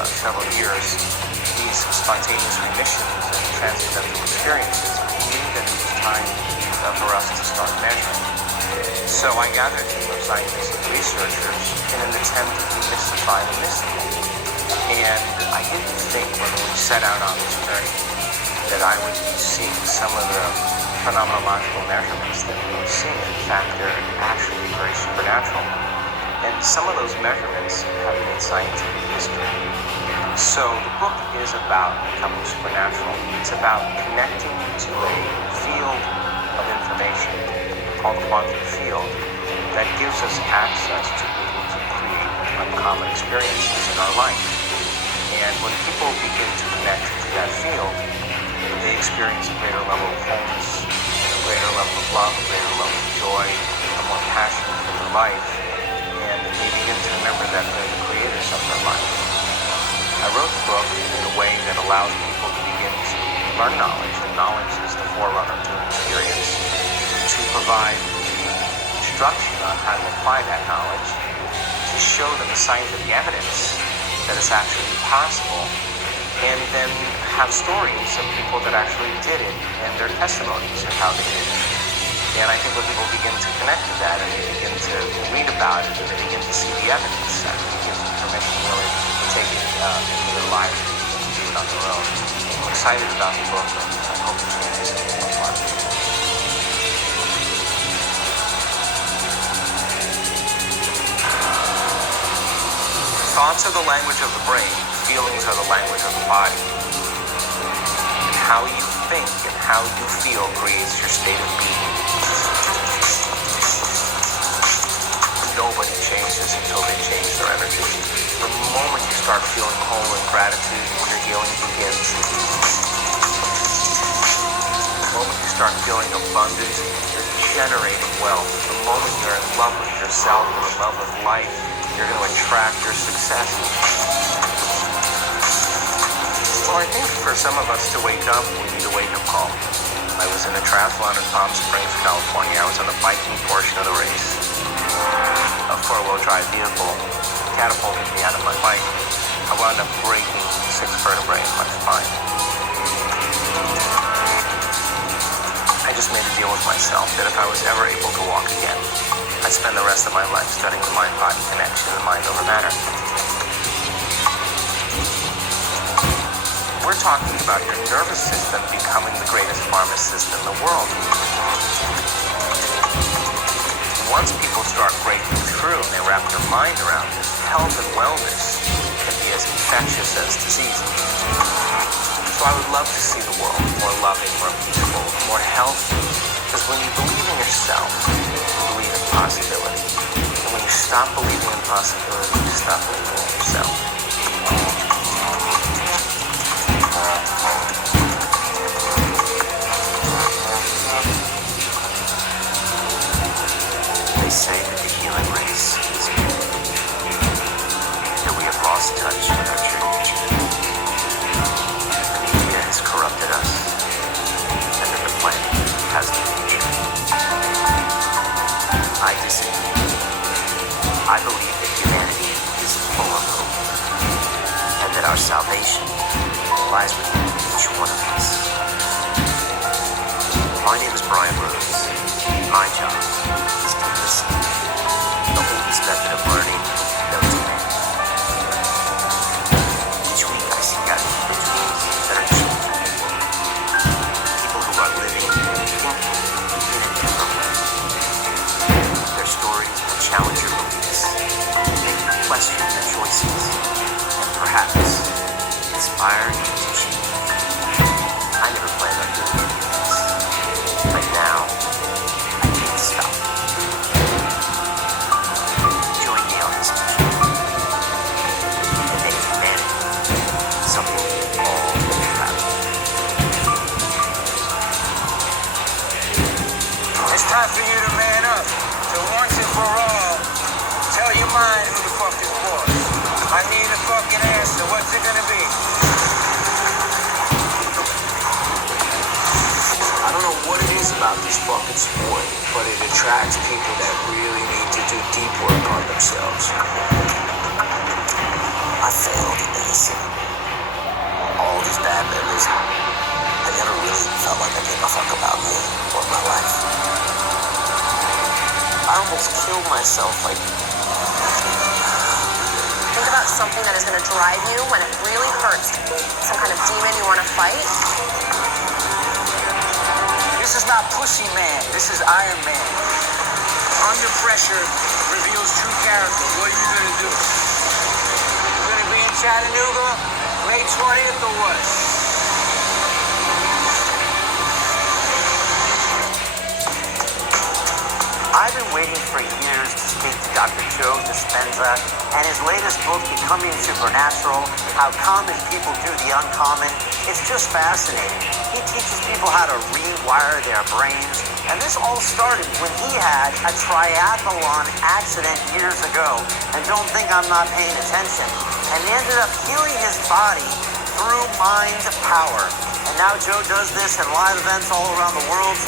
several years, these spontaneous remissions and transcendental experiences, I knew that it was time for us to start measuring. So I gathered a team of scientists and researchers in an attempt to demystify the mystical. And I didn't think when we set out on this journey that I would be seeing some of the phenomenological measurements that we were seeing. In fact, they're actually very supernatural. And some of those measurements have made scientific history. So the book is about becoming supernatural. It's about connecting to a field of information called the quantum field that gives us access to be able to create uncommon experiences in our life. And when people begin to connect to that field, they experience a greater level of wholeness, a greater level of love, a greater level of joy, a more passion for their life, and they begin to remember that they're the creators of their life. I wrote the book in a way that allows people to begin to learn knowledge, and knowledge is the forerunner to experience, to provide instruction on how to apply that knowledge, to show them the scientific evidence that it's actually possible, and then have stories of people that actually did it and their testimonies of how they did it. And I think when people begin to connect to that and they begin to read about it and they begin to see the evidence, I think it gives them permission really to take it into their lives and begin to do it on their own. I'm excited about the book and I hope it's going to be some fun. Thoughts are the language of the brain. Feelings are the language of the body. How you think and how you feel creates your state of being. Nobody changes until they change their energy. The moment you start feeling whole in gratitude, your healing begins. The moment you start feeling abundant, you're generating wealth. The moment you're in love with yourself and in love with life, you're going to attract your success. Well, I think for some of us to wake up, we need a wake-up call. I was in a triathlon in Palm Springs, California. I was on the biking portion of the race. A four-wheel drive vehicle catapulted me out of my bike. I wound up breaking 6 vertebrae in my spine. I just made a deal with myself that if I was ever able to walk again, I'd spend the rest of my life studying the mind-body connection and mind over matter. We're talking about your nervous system becoming the greatest pharmacist in the world. Once people start breaking through and they wrap their mind around this, health and wellness can be as infectious as disease. So I would love to see the world more loving, more peaceful, more healthy. Because when you believe in yourself, you believe in possibility. And when you stop believing in possibility, you stop believing in yourself. They say that the human race is doomed, that we have lost touch with our true nature. The media has corrupted us, and that the planet has no future. I disagree. I believe that humanity is full of hope, and that our salvation lies within each one of us. My name is Brian Rose. My job is to listen. The oldest method of learning known to man. Each week I seek out individuals that are changing the world. People who are living and thinking in a different way. Their stories will challenge your beliefs, make you question your choices, and perhaps inspire you to change. I never planned on doing any of this, but now I can't stop. Join me on this mission and make humanity something we all have. It's time for you to man up. So once and for all, tell your mind who the fuck is boss. I need a fucking answer. What's it gonna be? I don't know what it is about this fucking sport, but it attracts people that really need to do deep work on themselves. I failed in this. almost killed myself. Like, Think about something that is going to drive you when it really hurts. Some kind of demon you want to fight. This is not Pussy Man. This is Iron Man. Under pressure reveals true character. What are you gonna do? You gonna be in Chattanooga May 20th or what? I've been waiting for years to speak to Dr. Joe Dispenza and his latest book, Becoming Supernatural, How Common People Do the Uncommon. It's just fascinating. He teaches people how to rewire their brains, and this all started when he had a triathlon accident years ago. And don't think I'm not paying attention. And he ended up healing his body through mind power. And now Joe does this in live events all around the world.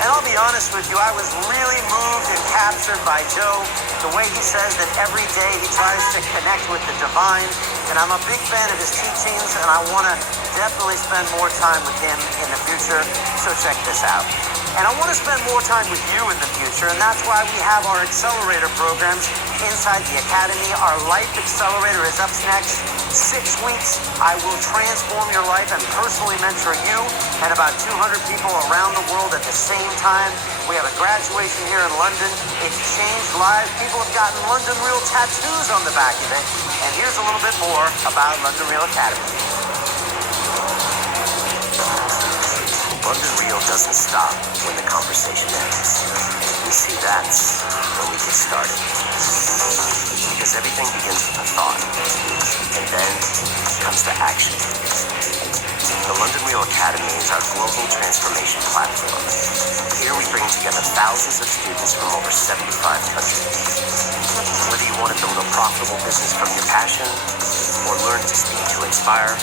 And I'll be honest with you, I was really moved and captured by Joe, the way he says that every day he tries to connect with the divine. And I'm a big fan of his teachings, and I want to definitely spend more time with him in the future. So check this out. And I want to spend more time with you in the future, and that's why we have our accelerator programs inside the Academy. Our Life Accelerator is up next. 6 weeks, I will transform your life and personally mentor you and about 200 people around the world at the same time. We have a graduation here in London. It's changed lives. People have gotten London Real tattoos on the back of it. And here's a little bit more about London Real Academy. London Real doesn't stop when the conversation ends. You see, that's when we get started. Because everything begins with a thought, and then comes the action. The London Real Academy is our global transformation platform. Here we bring together thousands of students from over 75 countries. Whether you want to build a profitable business from your passion, or learn to speak to inspire,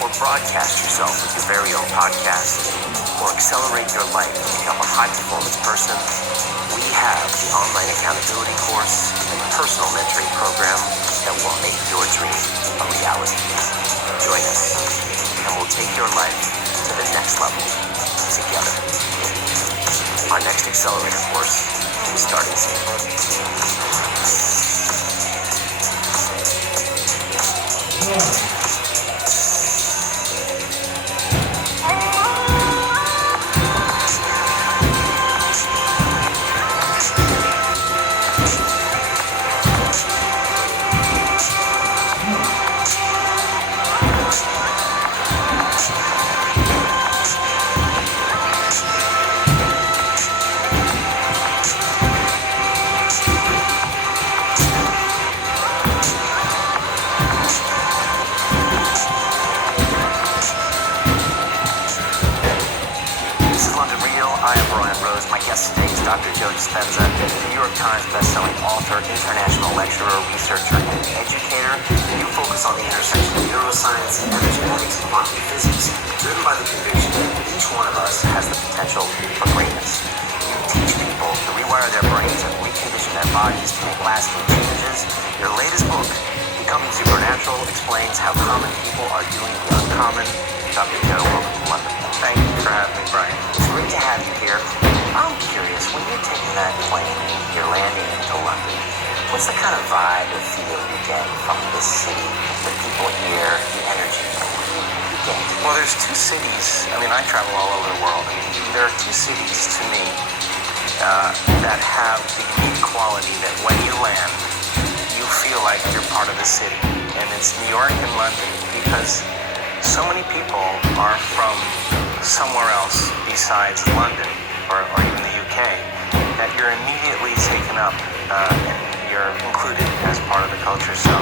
or broadcast yourself with your very own podcast, or accelerate your life to become a high-performance person, we have the online accountability course and personal mentoring program that will make your dream a reality. Join us, and we'll take your life to the next level together. Our next accelerator course is starting soon. Dr. Joe Dispenza, New York Times bestselling author, international lecturer, researcher, and educator. You focus on the intersection of neuroscience, epigenetics, and quantum physics, driven by the conviction that each one of us has the potential for greatness. You teach people to rewire their brains and recondition their bodies to make lasting changes. Your latest book, Becoming Supernatural, explains how common people are doing the uncommon. Dr. Joe, welcome to London. Thank you for having me, Brian. It's great to have you here. I'm curious, when you're taking that plane and you're landing into London, what's the kind of vibe or feel you get from this city, the people here, the energy you get? Well, there's two cities. I mean, I travel all over the world. I mean, there are two cities to me that have the unique quality that when you land, you feel like you're part of the city. And it's New York and London, because so many people are from somewhere else besides London or even the UK, that you're immediately taken up and you're included as part of the culture. So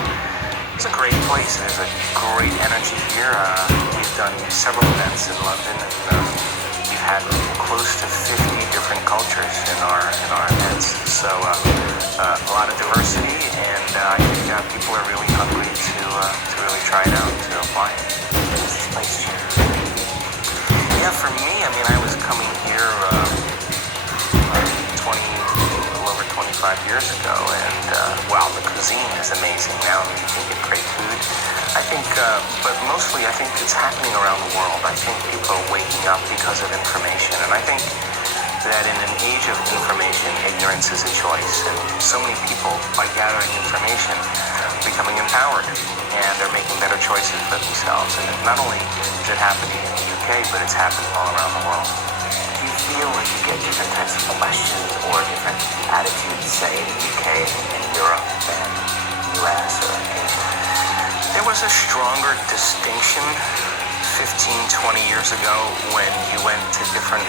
it's a great place. There's a great energy here. We've done several events in London, and we've had close to 50 different cultures in our events. So a lot of diversity, and I think people are really hungry to really try it out, to apply it. What's this place change? Yeah, for me, I mean, I was coming here 25 years ago, and wow, the cuisine is amazing now. You can get great food. I think, but mostly I think it's happening around the world. I think people are waking up because of information, and I think that in an age of information, ignorance is a choice. And so many people, by gathering information, are becoming empowered, and they're making better choices for themselves. And not only is it happening in the UK, but it's happening all around the world. Do you feel like you get different types of questions or different attitudes, say, in the UK and Europe than US or Canada? There was a stronger distinction 15, 20 years ago when you went to different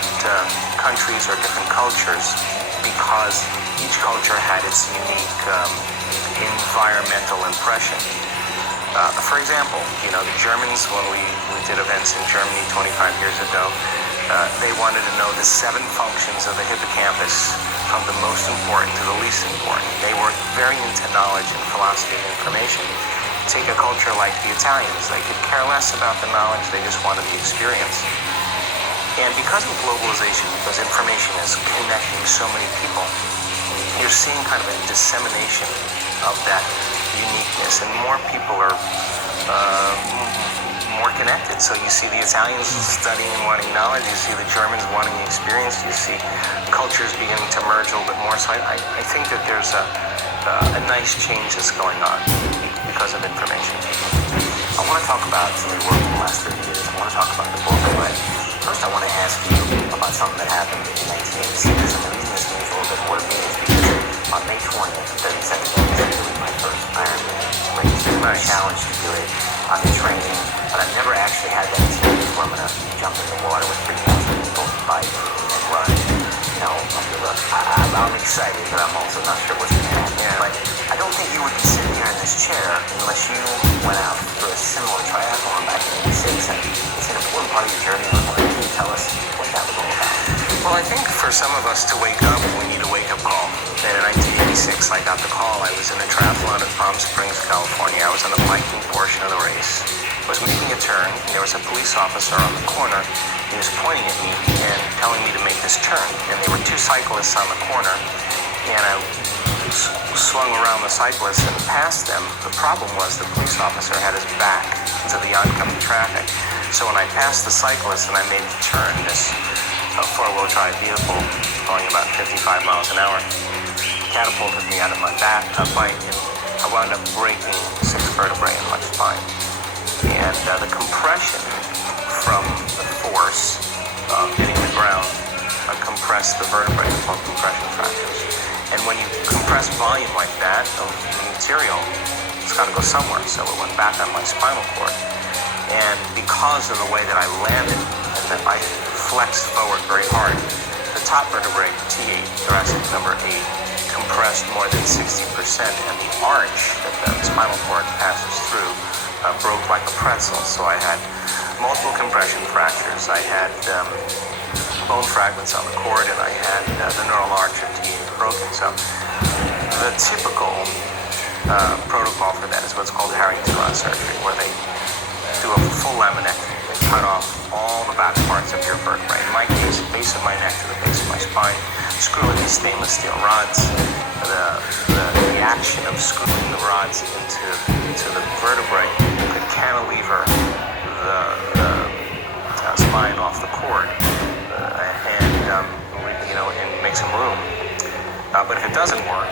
countries or different cultures, because each culture had its unique environmental impression. For example, the Germans, when we did events in Germany 25 years ago, they wanted to know the 7 functions of the hippocampus, from the most important to the least important. They were very into knowledge and philosophy and information. Take a culture like the Italians. They could care less about the knowledge, they just wanted the experience. And because of globalization, because information is connecting so many people, you're seeing kind of a dissemination of that uniqueness, and more people are more connected. So you see the Italians studying and wanting knowledge, you see the Germans wanting the experience, you see cultures beginning to merge a little bit more. So I think that there's a nice change that's going on because of information. I want to talk about some of your work in the last 30 years. I want to talk about the book, but first I want to ask you about something that happened in 1986. And the reason this means a little bit more to me is because on May 20th, 32nd, I was doing my first Ironman race. I was challenged to do it. I'm in training, but I've never actually had that experience where I'm going to jump in the water with 3,000 people, bike, and run. Look, I'm excited, but I'm also not sure what's going to happen. Yeah. But I don't think you would be sitting here in this chair unless you went out for a similar triathlon back in '86, and it's an important part of your journey. Can you tell us what that was all about? Well, I think for some of us to wake up, we need a wake-up call. And in 1986, I got the call. I was in a triathlon in Palm Springs, California. I was on the biking portion of the race. I was making a turn, and there was a police officer on the corner. He was pointing at me and telling me to make this turn. And there were 2 cyclists on the corner, and I swung around the cyclists and passed them. The problem was the police officer had his back to the oncoming traffic. So when I passed the cyclist and I made the turn, this four-wheel drive vehicle going about 55 miles an hour catapulted me out of my bike, and I wound up breaking 6 vertebrae in my spine. And the compression from the force of hitting the ground compressed the vertebrae, called compression fractures. And when you compress volume like that of material, it's got to go somewhere. So it went back on my spinal cord. And because of the way that I landed, and that I flexed forward very hard, the top vertebrae, T8, thoracic number 8, compressed more than 60%, and the arch that the spinal cord passes through broke like a pretzel. So I had multiple compression fractures. I had bone fragments on the cord, and I had the neural arch of T8 broken. So the typical protocol for that is what's called Harrington rod surgery, where they do a full laminectomy. They cut off all the back parts of your vertebrae. In my case, base of my neck to the base of my spine, screw in these stainless steel rods. The action of screwing the rods into the vertebrae could cantilever the spine off the cord and make some room. But if it doesn't work,